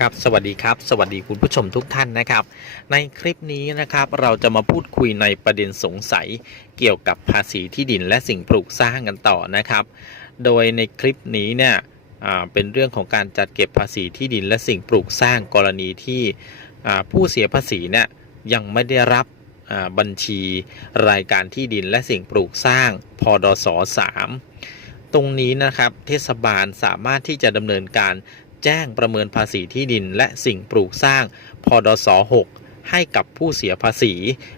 ครับสวัสดีครับสวัสดีคุณผู้ชมทุกท่านนะครับ ในคลิปนี้นะครับเราจะมาพูดคุยในประเด็นสงสัยเกี่ยวกับภาษีที่ดินและสิ่งปลูกสร้างกันต่อนะครับ โดยในคลิปนี้เนี่ยเป็นเรื่องของการจัดเก็บภาษีที่ดินและสิ่งปลูกสร้างกรณีที่ผู้เสียภาษีเนี่ยยังไม่ได้รับบัญชีรายการที่ดินและสิ่งปลูกสร้างพดส3ตรงนี้นะครับเทศบาลสามารถที่จะดำเนินการ แจ้งประเมินภาษีที่ดินและสิ่งปลูกสร้าง พดส6ให้กับผู้เสียภาษี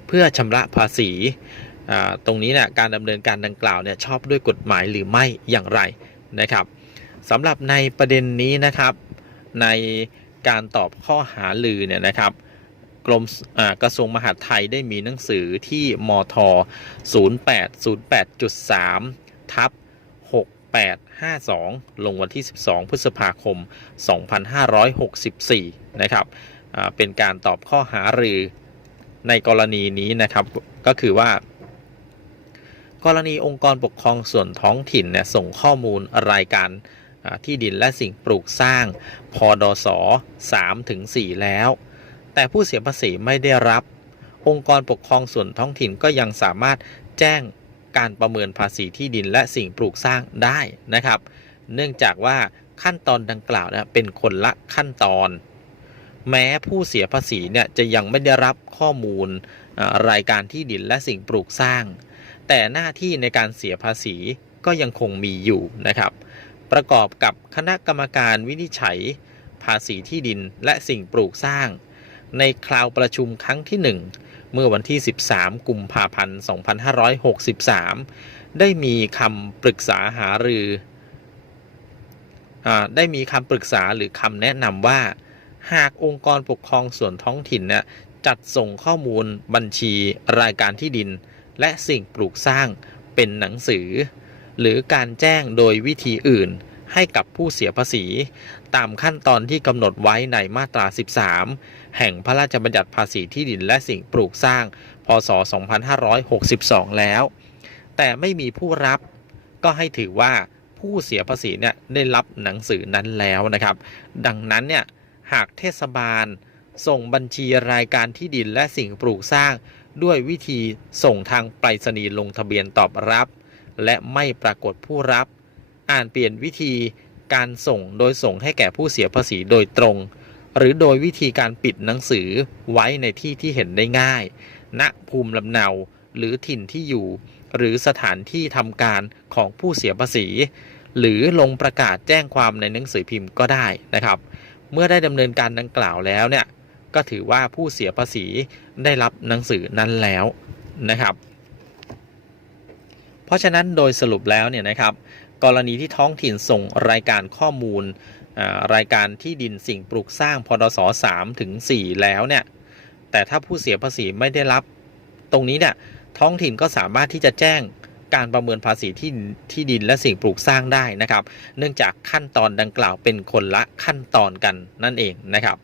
เพื่อชำระภาษี ตรงนี้เนี่ยการดำเนินการดังกล่าวเนี่ยชอบด้วยกฎหมายหรือไม่อย่างไรนะครับสำหรับในประเด็นนี้นะครับ ในการตอบข้อหาลือเนี่ยนะครับกรมกระทรวงมหาดไทยได้มีหนังสือที่มท 0808.3 ทับ 852 ลงวันที่ 12 พฤษภาคม 2564 นะครับเป็นการตอบข้อหารือในกรณีนี้นะครับ ก็คือว่า กรณีองค์กรปกครองส่วนท้องถิ่นเนี่ยส่งข้อมูลรายการที่ดินและสิ่งปลูกสร้างพดส3ถึง4แล้ว แต่ผู้เสียภาษีไม่ได้รับ องค์กรปกครองส่วนท้องถิ่นก็ยังสามารถแจ้ง การประเมินภาษีที่ดินและสิ่งปลูกสร้างได้นะครับ เนื่องจากว่าขั้นตอนดังกล่าวนะเป็นคนละขั้นตอน แม้ผู้เสียภาษีเนี่ยจะยังไม่ได้รับข้อมูลรายการที่ดินและสิ่งปลูกสร้าง แต่หน้าที่ในการเสียภาษีก็ยังคงมีอยู่นะครับ ประกอบกับคณะกรรมการวินิจฉัย ภาษีที่ดินและสิ่งปลูกสร้าง ในคราวประชุมครั้งที่ 1 เมื่อวันที่ 13 กุมภาพันธ์ 2563 ได้มีคำปรึกษาหารืออได้มีคำปรึกษาหรือคำแนะนำว่า หากองค์กรปกครองส่วนท้องถิ่นเนี่ยจัดส่งข้อมูลบัญชีรายการที่ดิน และสิ่งปลูกสร้างเป็นหนังสือ หรือการแจ้งโดยวิธีอื่น ให้กับผู้เสียภาษี ตามขั้นตอนที่กำหนดไว้ในมาตรา 13 แห่งพระราชบัญญัติภาษีที่ดินและสิ่งปลูกสร้าง พศ 2562 แล้ว แต่ไม่มีผู้รับก็ให้ถือว่าผู้เสียภาษีเนี่ยได้รับหนังสือนั้นแล้วนะครับ ดังนั้นเนี่ยหากเทศบาลส่งบัญชีรายการที่ดินและสิ่งปลูกสร้าง ด้วยวิธีส่งทางไปรษณีย์ลงทะเบียนตอบรับ และไม่ปรากฏผู้รับ อ่านเปลี่ยนวิธีการส่งโดยส่งให้แก่ผู้เสียภาษีโดยตรง หรือโดยวิธีการปิดหนังสือไว้ในที่ที่เห็นได้ง่าย ณภูมิลำเนาหรือถิ่นที่อยู่ หรือสถานที่ทำการของผู้เสียภาษี หรือลงประกาศแจ้งความในหนังสือพิมพ์ก็ได้นะครับ เมื่อได้ดำเนินการดังกล่าวแล้วเนี่ยก็ถือว่าผู้เสียภาษีได้รับหนังสือนั้นแล้วนะครับ เพราะฉะนั้นโดยสรุปแล้วเนี่ยนะครับ กรณีที่ท้องถิ่นส่งรายการข้อมูลรายการที่ดินสิ่งปลูกสร้างพดส3ถึง4แล้วเนี่ย แต่ถ้าผู้เสียภาษีไม่ได้รับ ตรงนี้เนี่ยท้องถิ่นก็สามารถที่จะแจ้งการประเมินภาษีที่ที่ดินและสิ่งปลูกสร้างได้นะครับ เนื่องจากขั้นตอนดังกล่าวเป็นคนละขั้นตอนกันนั่นเองนะครับ